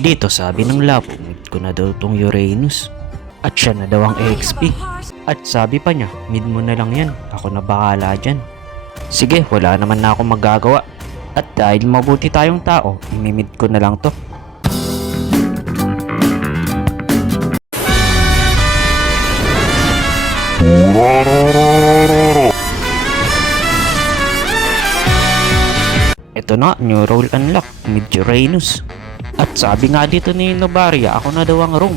Dito sabi ng labo, mid ko na daw tong Uranus. At siya na daw ang EXP. At sabi pa niya, mid mo na lang yan, ako na bahala dyan. Sige, wala naman na akong magagawa. At dahil mabuti tayong tao, imimid ko na lang to. Ito na, new role unlock, mid Uranus. At sabi nga dito ni Novaria, ako na daw ang room.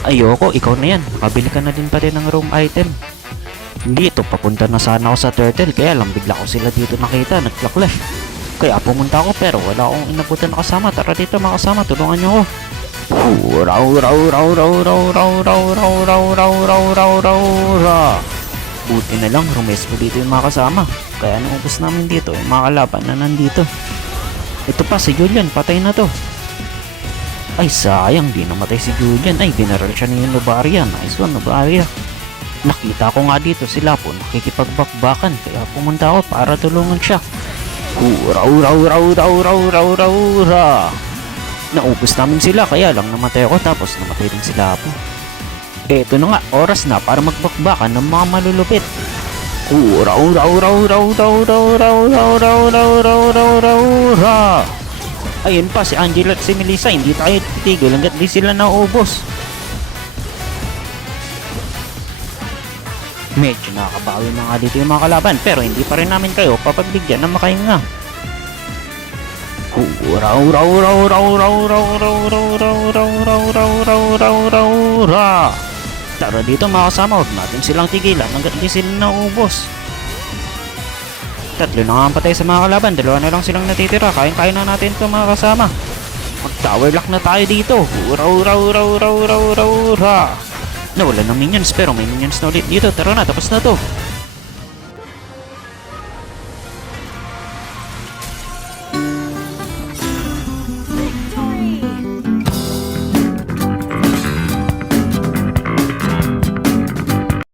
Ayoko, ikaw na yan, makabili ka na din pa rin ng room item. Dito, papunta na sana ako sa turtle, kaya lang bigla ko sila dito nakita, nagklaklash. Kaya pumunta ako pero wala akong inabutan na kasama. Tara dito mga kasama, tulungan nyo ako. Buti na lang, rumespo dito yung mga kasama. Kaya naubos namin dito, yung mga kalaban na nandito. Ito pa, si Julian, patay na to. Ay sayang, di namatay si Julian. Ay, binaral siya ni Novaria. Nice one, Novaria. Nakita ko nga dito sila po nakikipagbakbakan, kaya pumunta ako para tulungan siya. Naubos namin sila, kaya lang namatay ako, tapos namatay din sila po. Eto na nga, oras na para magbakbakan ng mga malulupit. Ayun pa, si Angela at si Melissa, hindi tayo titigil hanggat di sila naubos. Medyo nakakabawi na nga dito yung mga kalaban, pero hindi pa rin namin kayo papagbigyan ng makahinga. Tara dito mga kasama, huwag natin silang tigilan hanggat di sila naubos. Tatlo na nga ang patay sa mga kalaban, dalawa na lang silang natitira. Kaya na natin ito mga kasama. Mag-tower lock na tayo dito. Nawala ng minions pero may minions na ulit dito. Tara na, tapos na to.